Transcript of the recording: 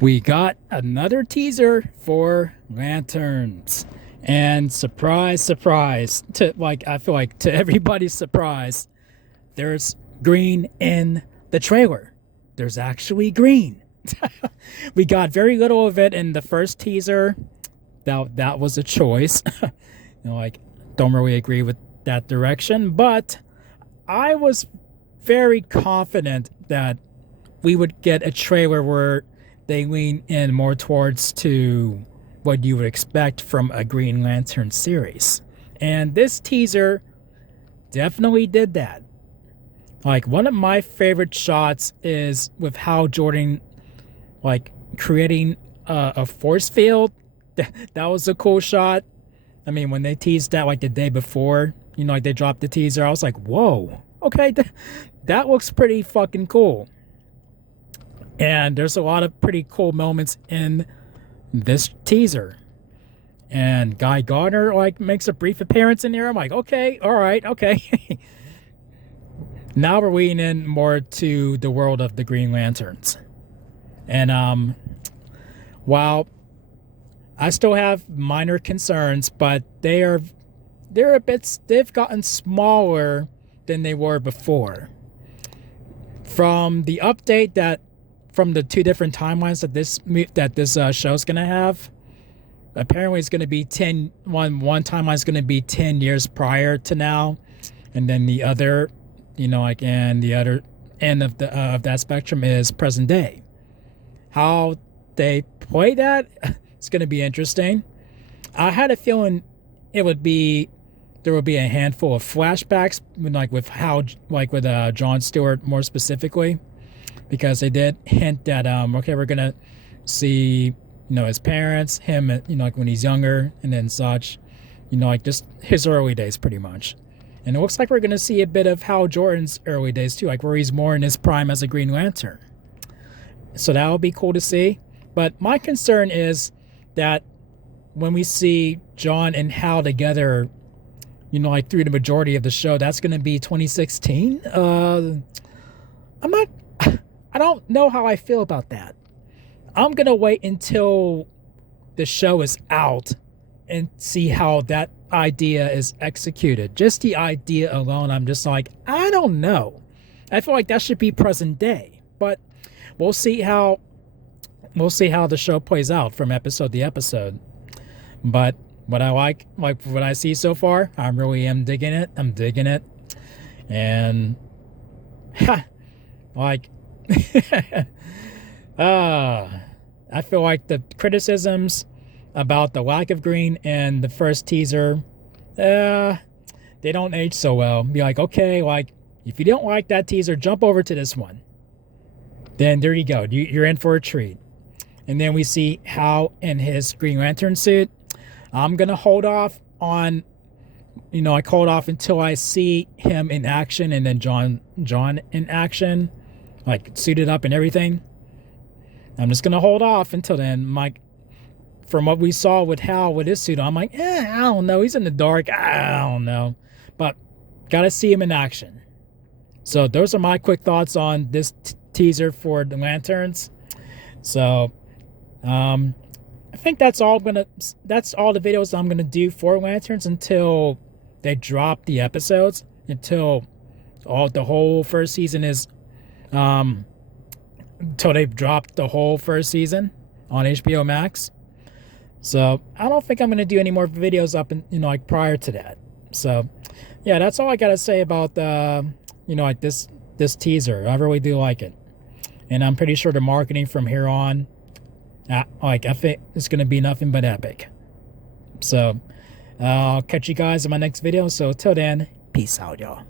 We got another teaser for Lanterns. And surprise, surprise, to I feel like to everybody's surprise, there's green in the trailer. There's actually green. We got very little of it in the first teaser. That was a choice. Don't really agree with that direction, but I was very confident that we would get a trailer where they lean in more towards to what you would expect from a Green Lantern series. And this teaser definitely did that. One of my favorite shots is with Hal Jordan creating a force field. That was a cool shot. I mean, when they teased that the day before, they dropped the teaser, I was like, whoa, okay, that looks pretty fucking cool. And there's a lot of pretty cool moments in this teaser. And Guy Gardner makes a brief appearance in here. I'm like, okay, all right, okay. Now we're leaning in more to the world of the Green Lanterns. And while I still have minor concerns, but they've gotten smaller than they were before. From the update from the two different timelines that this show's gonna have, apparently it's gonna be one timeline is gonna be 10 years prior to now, and then the other, and the other end of that spectrum is present day. How they play that, it's gonna be interesting. I had a feeling there would be a handful of flashbacks, with how with John Stewart more specifically, because they did hint that we're gonna see his parents, him when he's younger, and then such, just his early days pretty much. And it looks like we're gonna see a bit of Hal Jordan's early days too, where he's more in his prime as a Green Lantern. So that'll be cool to see. But my concern is that when we see John and Hal together, through the majority of the show, that's gonna be 2016. I don't know how I feel about that. I'm going to wait until the show is out and see how that idea is executed. Just the idea alone, I'm just like, I don't know. I feel like that should be present day. But we'll see how the show plays out from episode to episode. But what I like what I see so far, I really am digging it. I'm digging it. And I feel like the criticisms about the lack of green in the first teaser, they don't age so well. Be like, okay, if you don't like that teaser, jump over to this one. Then there you go. You're in for a treat. And then we see Hal in his Green Lantern suit. I'm gonna hold off on, I hold off until I see him in action, and then John in action, suited up and everything. I'm just gonna hold off until then. From what we saw with Hal with his suit, I'm like, I don't know. He's in the dark. I don't know, but gotta see him in action. So those are my quick thoughts on this teaser for the Lanterns. So, I think that's all the videos I'm gonna do for Lanterns until they drop the episodes, until the whole first season is, until they've dropped the whole first season on HBO Max. So I don't think I'm going to do any more videos up in, prior to that. So yeah, that's all I got to say about this teaser. I really do like it. And I'm pretty sure the marketing from here on, I think it's going to be nothing but epic. So I'll catch you guys in my next video. So till then, peace out, y'all.